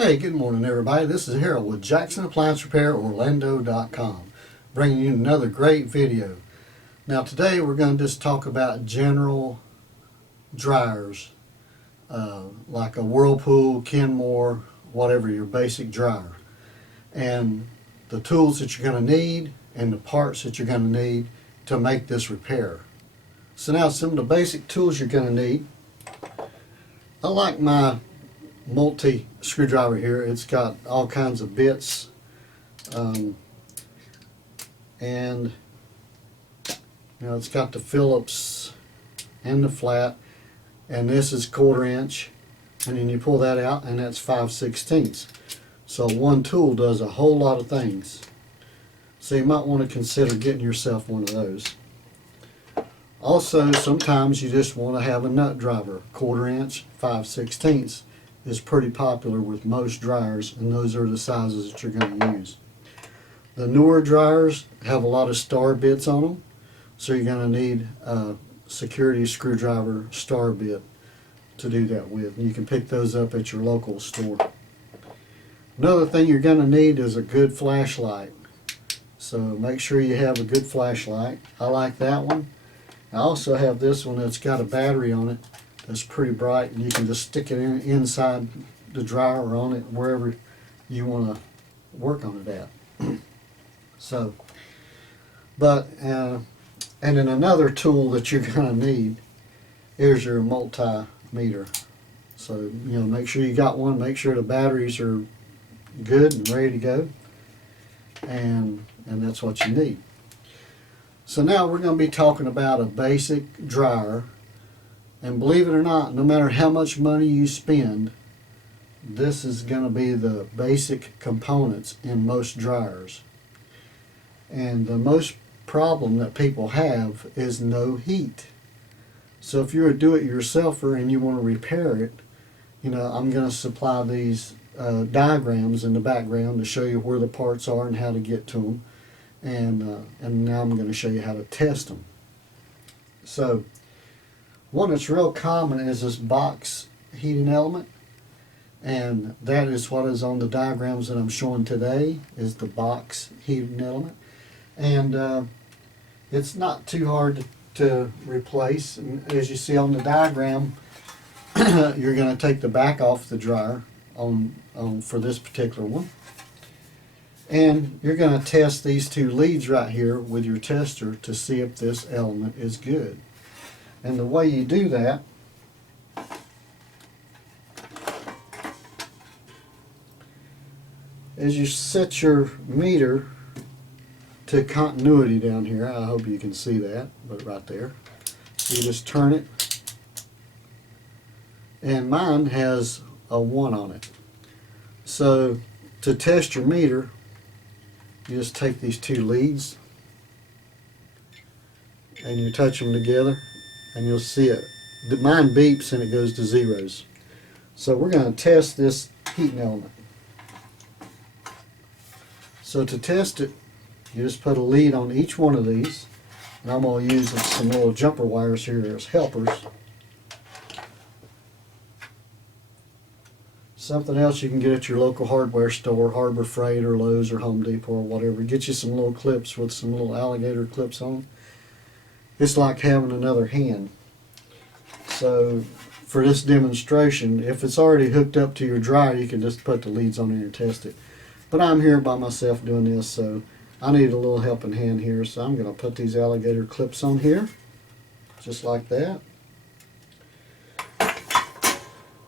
Hey, good morning everybody. This is Harold with Jackson Appliance Repair Orlando.com, bringing you another great video. Now today we're going to just talk about general dryers, like a Whirlpool, Kenmore, whatever, your basic dryer, and the tools that you're going to need and the parts that you're going to need to make this repair. So now some of the basic tools you're going to need. I like my multi screwdriver here. It's got all kinds of bits, and it's got the Phillips and the flat, and this is 1/4 inch, and then you pull that out and that's 5/16. So one tool does a whole lot of things, so you might want to consider getting yourself one of those. Also, sometimes you just want to have a nut driver. 1/4 inch, 5/16 is pretty popular with most dryers, and those are the sizes that you're going to use. The newer dryers have a lot of star bits on them, so you're going to need a security screwdriver star bit to do that with. And you can pick those up at your local store. Another thing you're going to need is a good flashlight. So make sure you have a good flashlight. I like that one. I also have this one that's got a battery on it. It's pretty bright, and you can just stick it inside the dryer or on it wherever you want to work on it at. So, and then another tool that you're going to need is your multimeter. So make sure you got one. Make sure the batteries are good and ready to go, and that's what you need. So now we're going to be talking about a basic dryer. And believe it or not, no matter how much money you spend, this is going to be the basic components in most dryers. And the most problem that people have is no heat. So if you're a do-it-yourselfer and you want to repair it, I'm going to supply these diagrams in the background to show you where the parts are and how to get to them. And now I'm going to show you how to test them. So one that's real common is this box heating element, and that is what is on the diagrams that I'm showing today, is the box heating element. And it's not too hard to replace. And as you see on the diagram, you're going to take the back off the dryer for this particular one, and you're going to test these two leads right here with your tester to see if this element is good. And the way you do that is you set your meter to continuity down here. I hope you can see that, but right there. You just turn it, and mine has a 1 on it. So to test your meter, you just take these two leads and you touch them together, and you'll see it. Mine beeps and it goes to zeros. So we're going to test this heating element. So to test it, you just put a lead on each one of these, and I'm going to use some little jumper wires here as helpers. Something else you can get at your local hardware store, Harbor Freight or Lowe's or Home Depot or whatever. Get you some little clips with some little alligator clips on them. It's like having another hand. So for this demonstration, if it's already hooked up to your dryer, you can just put the leads on there and test it. But I'm here by myself doing this, so I need a little helping hand here. So I'm going to put these alligator clips on here, just like that.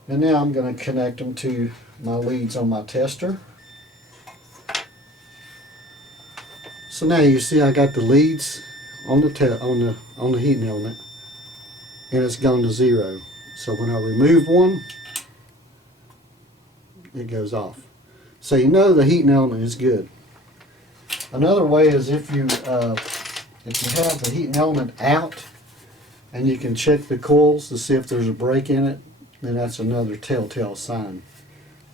And now I'm going to connect them to my leads on my tester. So now you see I got the leads on the heating element, and it's gone to 0. So when I remove one, it goes off. So you know the heating element is good. Another way is if you have the heating element out and you can check the coils to see if there's a break in it, then that's another telltale sign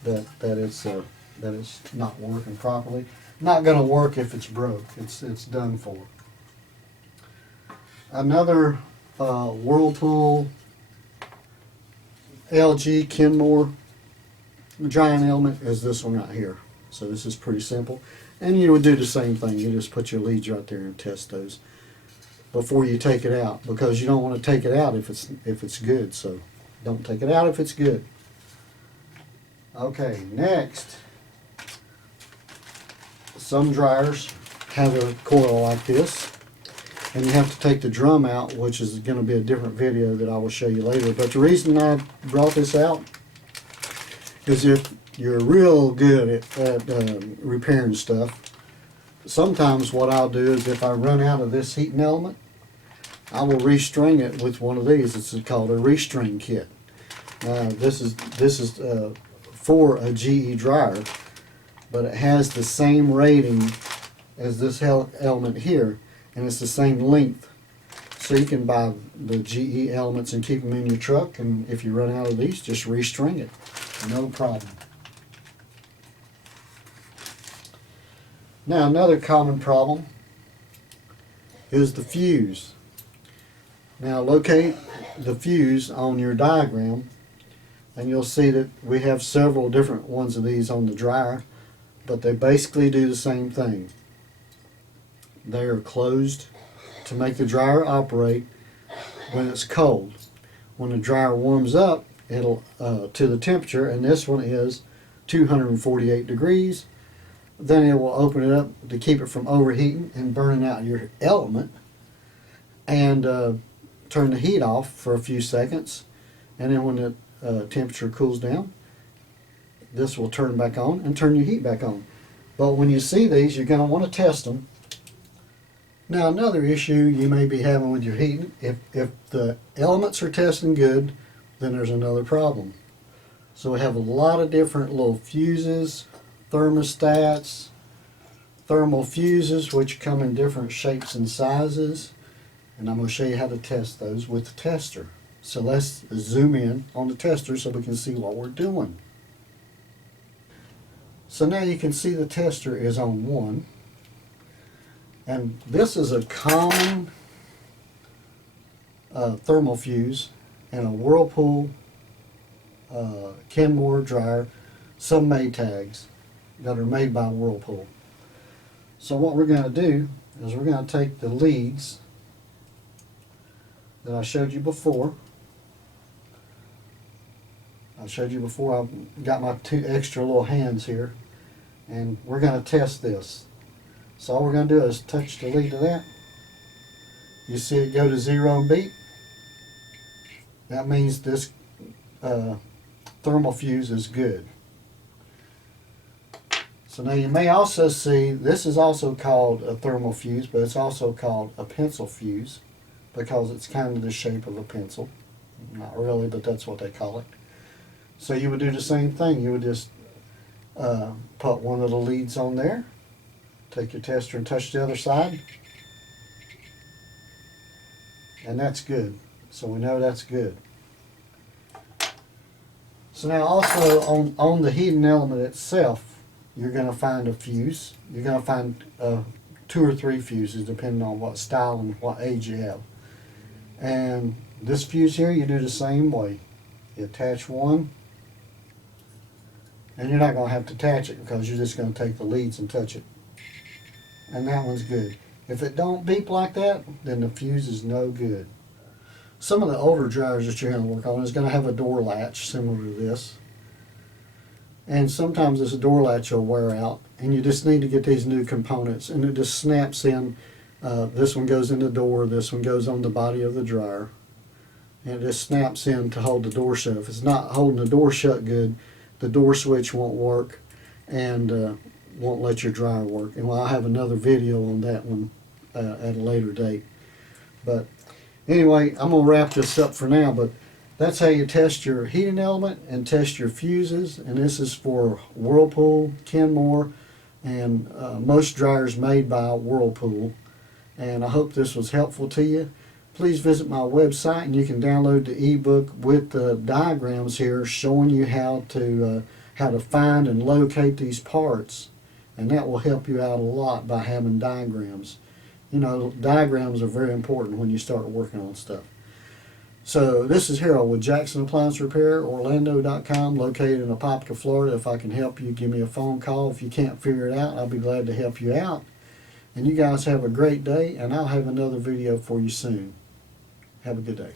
that it's not working properly. Not going to work if it's broke. It's done for. Another Whirlpool, LG, Kenmore, The drying element is this one right here. So this is pretty simple. And you would do the same thing. You just put your leads right there and test those before you take it out, because you don't want to take it out if it's good. So don't take it out if it's good. Okay, next, some dryers have a coil like this, and you have to take the drum out, which is going to be a different video that I will show you later. But the reason I brought this out is if you're real good at repairing stuff, sometimes what I'll do is if I run out of this heating element, I will restring it with one of these. It's called a restring kit. This is for a GE dryer, but it has the same rating as this element here, and it's the same length. So you can buy the GE elements and keep them in your truck, and if you run out of these, just restring it. No problem. Now, another common problem is the fuse. Now, locate the fuse on your diagram, and you'll see that we have several different ones of these on the dryer, but they basically do the same thing. They are closed to make the dryer operate when it's cold. When the dryer warms up, it'll to the temperature, and this one is 248 degrees. Then it will open it up to keep it from overheating and burning out your element, and turn the heat off for a few seconds, and then when the temperature cools down, this will turn back on and turn your heat back on. But when you see these, you're going to want to test them. Now, another issue you may be having with your heating, if the elements are testing good, then there's another problem. So we have a lot of different little fuses, thermostats, thermal fuses, which come in different shapes and sizes, and I'm going to show you how to test those with the tester. So let's zoom in on the tester so we can see what we're doing. So now you can see the tester is on 1, and this is a common thermal fuse in a Whirlpool Kenmore dryer, some Maytags that are made by Whirlpool. So what we're going to do is we're going to take the leads that I showed you before. I've got my 2 extra little hands here, and we're going to test this. So all we're going to do is touch the lead to that. You see it go to 0 and beep. That means this thermal fuse is good. So now you may also see, this is also called a thermal fuse, but it's also called a pencil fuse because it's kind of the shape of a pencil. Not really, but that's what they call it. So you would do the same thing. You would just put one of the leads on there, take your tester and touch the other side, and that's good. So we know that's good. So now also on the heating element itself, you're going to find a fuse. You're going to find 2 or 3 fuses depending on what style and what age you have. And this fuse here, you do the same way. You attach one, and you're not going to have to attach it because you're just going to take the leads and touch it. And that one's good. If it don't beep like that, then the fuse is no good. Some of the older dryers that you're going to work on is going to have a door latch similar to this. And sometimes this door latch will wear out, and you just need to get these new components, and it just snaps in. This one goes in the door, this one goes on the body of the dryer, and it just snaps in to hold the door shut. If it's not holding the door shut good, the door switch won't work and won't let your dryer work. And I'll have another video on that one at a later date. But anyway, I'm going to wrap this up for now, but that's how you test your heating element and test your fuses. And this is for Whirlpool, Kenmore, and most dryers made by Whirlpool. And I hope this was helpful to you. Please visit my website, and you can download the ebook with the diagrams here showing you how to find and locate these parts. And that will help you out a lot by having diagrams. You know, diagrams are very important when you start working on stuff. So this is Harold with Jackson Appliance Repair, Orlando.com, located in Apopka, Florida. If I can help you, give me a phone call. If you can't figure it out, I'll be glad to help you out. And you guys have a great day, and I'll have another video for you soon. Have a good day.